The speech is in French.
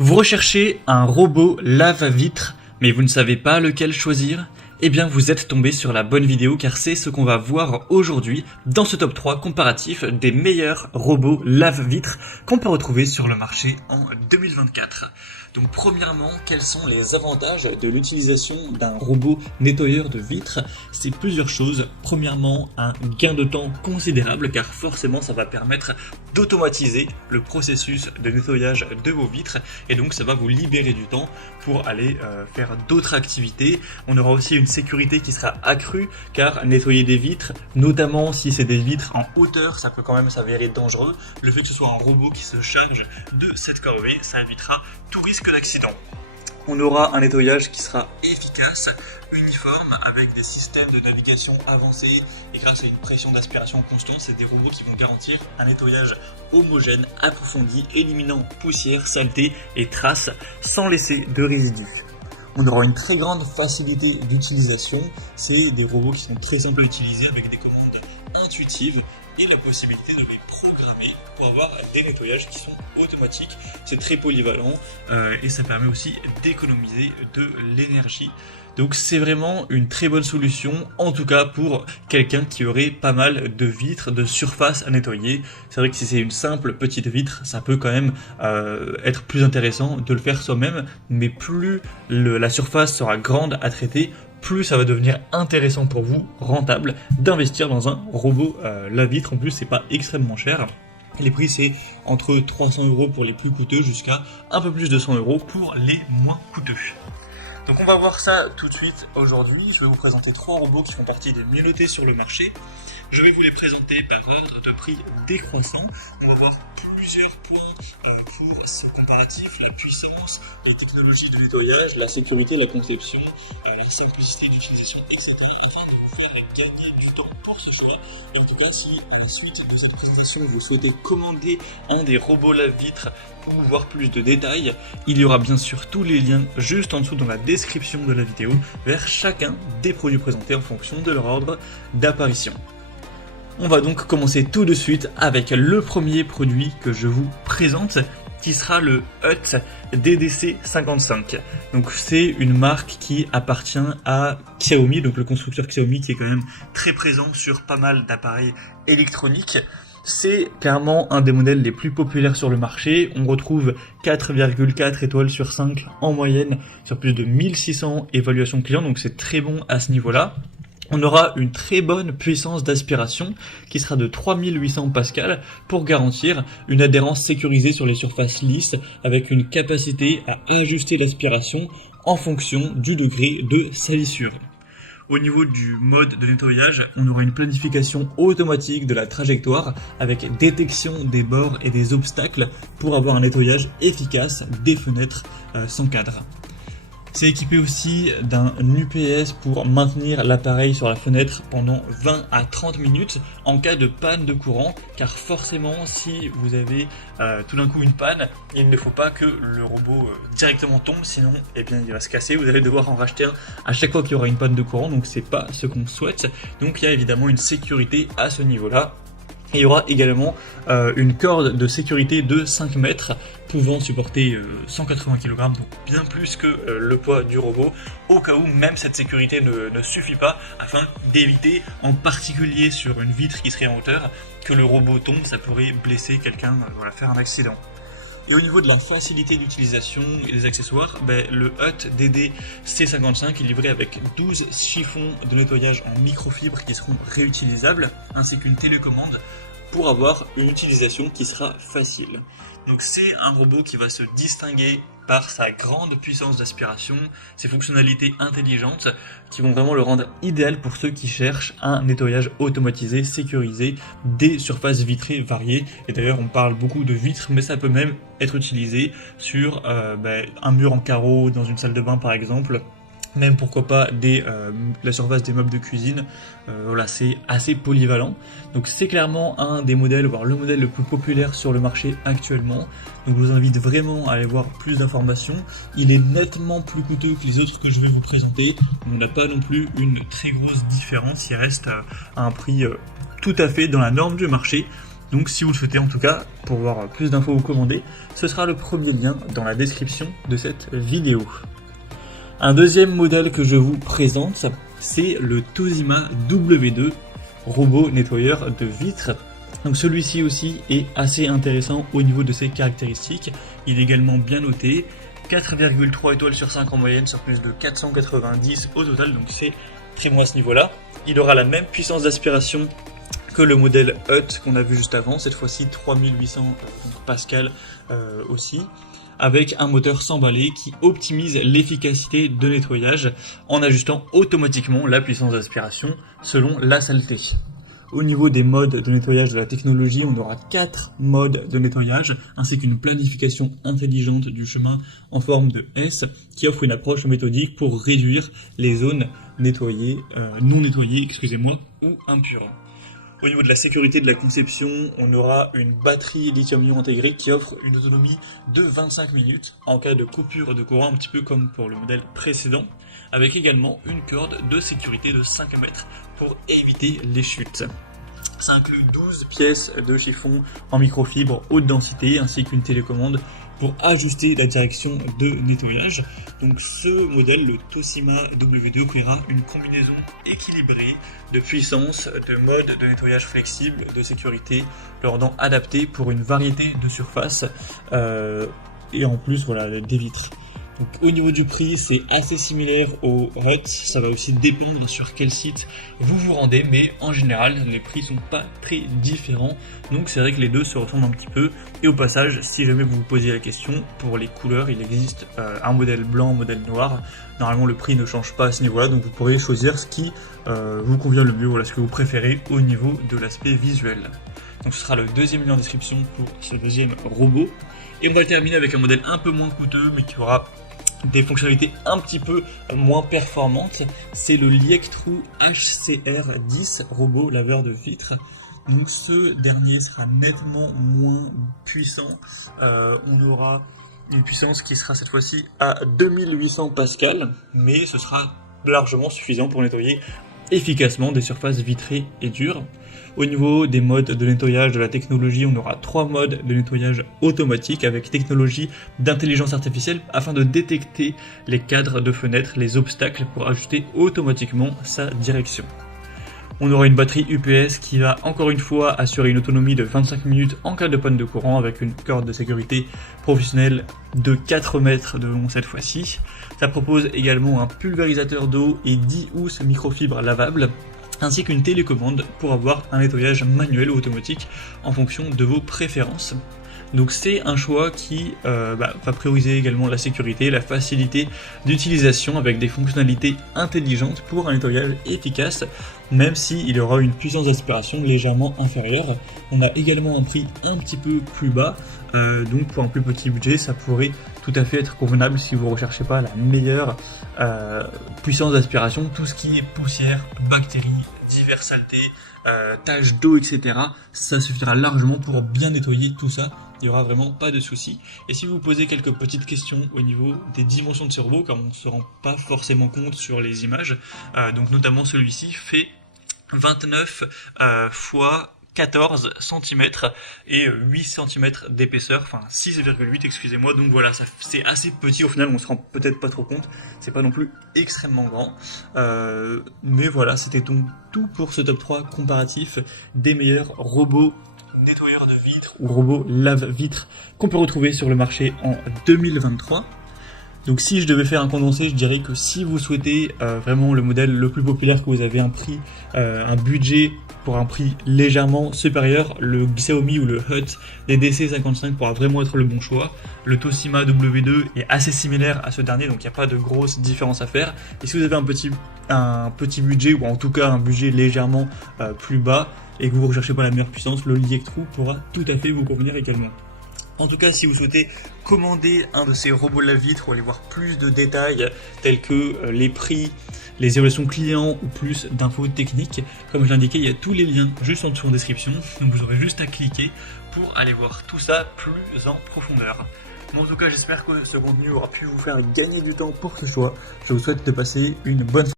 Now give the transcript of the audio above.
Vous recherchez un robot lave-vitre, mais vous ne savez pas lequel choisir? Eh bien vous êtes tombé sur la bonne vidéo car c'est ce qu'on va voir aujourd'hui dans ce top 3 comparatif des meilleurs robots lave-vitres qu'on peut retrouver sur le marché en 2024. Donc premièrement, quels sont les avantages de l'utilisation d'un robot nettoyeur de vitres? C'est plusieurs choses. Premièrement, un gain de temps considérable car forcément ça va permettre d'automatiser le processus de nettoyage de vos vitres et donc ça va vous libérer du temps pour aller faire d'autres activités. On aura aussi une sécurité qui sera accrue car nettoyer des vitres, notamment si c'est des vitres en hauteur, ça peut quand même s'avérer dangereux. Le fait que ce soit un robot qui se charge de cette corvée, ça évitera tout risque d'accident. On aura un nettoyage qui sera efficace, uniforme, avec des systèmes de navigation avancés et grâce à une pression d'aspiration constante, c'est des robots qui vont garantir un nettoyage homogène, approfondi, éliminant poussière, saleté et traces sans laisser de résidus. On aura une très grande facilité d'utilisation, c'est des robots qui sont très simples à utiliser avec des commandes intuitives et la possibilité de les programmer pour avoir des nettoyages qui sont automatiques. C'est très polyvalent et ça permet aussi d'économiser de l'énergie. Donc c'est vraiment une très bonne solution, en tout cas pour quelqu'un qui aurait pas mal de vitres, de surface à nettoyer. C'est vrai que si c'est une simple petite vitre, ça peut quand même être plus intéressant de le faire soi-même, mais plus la surface sera grande à traiter, plus ça va devenir intéressant pour vous, rentable, d'investir dans un robot lave-vitre. En plus, c'est pas extrêmement cher. Les prix, c'est entre 300 € pour les plus coûteux jusqu'à un peu plus de 100 € pour les moins coûteux. Donc on va voir ça tout de suite aujourd'hui. Je vais vous présenter 3 robots qui font partie des mieux notés sur le marché. Je vais vous les présenter par ordre de prix décroissant. On va voir plusieurs points pour ce comparatif, la puissance, les technologies de nettoyage, la sécurité, la conception, la simplicité d'utilisation, etc. afin de vous faire gagner du temps pour ce choix. Et en tout cas, si à la suite de cette présentation, vous souhaitez commander un des robots lave-vitres pour voir plus de détails, il y aura bien sûr tous les liens juste en dessous dans la description de la vidéo vers chacun des produits présentés en fonction de leur ordre d'apparition. On va donc commencer tout de suite avec le premier produit que je vous présente, qui sera le Hut DDC55. Donc c'est une marque qui appartient à Xiaomi, donc le constructeur Xiaomi qui est quand même très présent sur pas mal d'appareils électroniques. C'est clairement un des modèles les plus populaires sur le marché. On retrouve 4,4 étoiles sur 5 en moyenne sur plus de 1600 évaluations clients, donc c'est très bon à ce niveau-là. On aura une très bonne puissance d'aspiration qui sera de 3800 pascal pour garantir une adhérence sécurisée sur les surfaces lisses avec une capacité à ajuster l'aspiration en fonction du degré de salissure. Au niveau du mode de nettoyage, on aura une planification automatique de la trajectoire avec détection des bords et des obstacles pour avoir un nettoyage efficace des fenêtres sans cadre. C'est équipé aussi d'un UPS pour maintenir l'appareil sur la fenêtre pendant 20 à 30 minutes en cas de panne de courant, car forcément si vous avez tout d'un coup une panne, il ne faut pas que le robot directement tombe, sinon eh bien, il va se casser, vous allez devoir en racheter un à chaque fois qu'il y aura une panne de courant, donc c'est pas ce qu'on souhaite. Donc il y a évidemment une sécurité à ce niveau-là. Et il y aura également une corde de sécurité de 5 mètres pouvant supporter 180 kg, donc bien plus que le poids du robot, au cas où même cette sécurité ne suffit pas, afin d'éviter, en particulier sur une vitre qui serait en hauteur, que le robot tombe, ça pourrait blesser quelqu'un, faire un accident. Et au niveau de la facilité d'utilisation et des accessoires, le Hut DDC55 est livré avec 12 chiffons de nettoyage en microfibre qui seront réutilisables, ainsi qu'une télécommande pour avoir une utilisation qui sera facile. Donc c'est un robot qui va se distinguer par sa grande puissance d'aspiration, ses fonctionnalités intelligentes qui vont vraiment le rendre idéal pour ceux qui cherchent un nettoyage automatisé, sécurisé, des surfaces vitrées variées. Et d'ailleurs on parle beaucoup de vitres, mais ça peut même être utilisé sur un mur en carreau dans une salle de bain par exemple. Même pourquoi pas la surface des meubles de cuisine, c'est assez polyvalent. Donc c'est clairement un des modèles, voire le modèle le plus populaire sur le marché actuellement. Donc je vous invite vraiment à aller voir plus d'informations. Il est nettement plus coûteux que les autres que je vais vous présenter. On n'a pas non plus une très grosse différence, il reste à un prix tout à fait dans la norme du marché. Donc si vous le souhaitez en tout cas, pour voir plus d'infos ou commander, ce sera le premier lien dans la description de cette vidéo. Un deuxième modèle que je vous présente, c'est le Tosima W2 robot nettoyeur de vitres. Donc celui-ci aussi est assez intéressant au niveau de ses caractéristiques. Il est également bien noté, 4,3 étoiles sur 5 en moyenne sur plus de 490 au total, donc c'est très bon à ce niveau-là. Il aura la même puissance d'aspiration que le modèle Hut qu'on a vu juste avant, cette fois-ci 3800 pascal aussi, avec un moteur sans balai qui optimise l'efficacité de nettoyage en ajustant automatiquement la puissance d'aspiration selon la saleté. Au niveau des modes de nettoyage de la technologie, on aura 4 modes de nettoyage, ainsi qu'une planification intelligente du chemin en forme de S, qui offre une approche méthodique pour réduire les zones nettoyées, non nettoyées, ou impures. Au niveau de la sécurité de la conception, on aura une batterie lithium-ion intégrée qui offre une autonomie de 25 minutes en cas de coupure de courant, un petit peu comme pour le modèle précédent, avec également une corde de sécurité de 5 mètres pour éviter les chutes. Ça inclut 12 pièces de chiffon en microfibre haute densité ainsi qu'une télécommande pour ajuster la direction de nettoyage. Donc ce modèle, le Tosima W2, offrira une combinaison équilibrée de puissance, de mode de nettoyage flexible, de sécurité, le rendant adapté pour une variété de surfaces et en plus voilà, des vitres. Donc, au niveau du prix, c'est assez similaire au Hut, ça va aussi dépendre sur quel site vous vous rendez, mais en général, les prix sont pas très différents, donc c'est vrai que les deux se ressemblent un petit peu. Et au passage, si jamais vous vous posiez la question, pour les couleurs, il existe un modèle blanc, un modèle noir. Normalement, le prix ne change pas à ce niveau-là, donc vous pourrez choisir ce qui vous convient le mieux, voilà, ce que vous préférez au niveau de l'aspect visuel. Donc ce sera le deuxième lien en description pour ce deuxième robot. Et on va le terminer avec un modèle un peu moins coûteux, mais qui aura des fonctionnalités un petit peu moins performantes. C'est le Liectrou HCR10 robot laveur de vitres. Donc ce dernier sera nettement moins puissant. On aura une puissance qui sera cette fois-ci à 2800 pascal, mais ce sera largement suffisant pour nettoyer efficacement des surfaces vitrées et dures. Au niveau des modes de nettoyage de la technologie, on aura 3 modes de nettoyage automatique avec technologie d'intelligence artificielle afin de détecter les cadres de fenêtres, les obstacles pour ajuster automatiquement sa direction. On aura une batterie UPS qui va encore une fois assurer une autonomie de 25 minutes en cas de panne de courant avec une corde de sécurité professionnelle de 4 mètres de long cette fois-ci. Ça propose également un pulvérisateur d'eau et 10 housses microfibres lavables, ainsi qu'une télécommande pour avoir un nettoyage manuel ou automatique en fonction de vos préférences. Donc c'est un choix qui va prioriser également la sécurité, la facilité d'utilisation avec des fonctionnalités intelligentes pour un nettoyage efficace, même s'il aura une puissance d'aspiration légèrement inférieure. On a également un prix un petit peu plus bas, donc pour un plus petit budget, ça pourrait tout à fait être convenable si vous ne recherchez pas la meilleure puissance d'aspiration. Tout ce qui est poussière, bactéries, diverses saletés, taches d'eau, etc. ça suffira largement pour bien nettoyer tout ça. Il n'y aura vraiment pas de souci. Et si vous posez quelques petites questions au niveau des dimensions de ce robot, comme on ne se rend pas forcément compte sur les images, donc notamment celui-ci fait 29 fois 14 cm et 8 cm d'épaisseur, enfin 6,8 excusez-moi, donc voilà, c'est assez petit au final, on se rend peut-être pas trop compte, c'est pas non plus extrêmement grand, mais voilà, c'était donc tout pour ce top 3 comparatif des meilleurs robots nettoyeurs de vitres ou robots lave-vitres qu'on peut retrouver sur le marché en 2023. Donc si je devais faire un condensé, je dirais que si vous souhaitez vraiment le modèle le plus populaire, que vous avez un prix, un budget pour un prix légèrement supérieur, le Xiaomi ou le Hut des DC55 pourra vraiment être le bon choix. Le Tosima W2 est assez similaire à ce dernier, donc il n'y a pas de grosse différence à faire. Et si vous avez un petit budget, ou en tout cas un budget légèrement plus bas, et que vous ne recherchez pas la meilleure puissance, le Liectrou pourra tout à fait vous convenir également. En tout cas, si vous souhaitez commander un de ces robots lave-vitres ou aller voir plus de détails tels que les prix, les évaluations clients ou plus d'infos techniques, comme je l'indiquais, il y a tous les liens juste en dessous en description, donc vous aurez juste à cliquer pour aller voir tout ça plus en profondeur. Bon, en tout cas, j'espère que ce contenu aura pu vous faire gagner du temps pour ce choix. Je vous souhaite de passer une bonne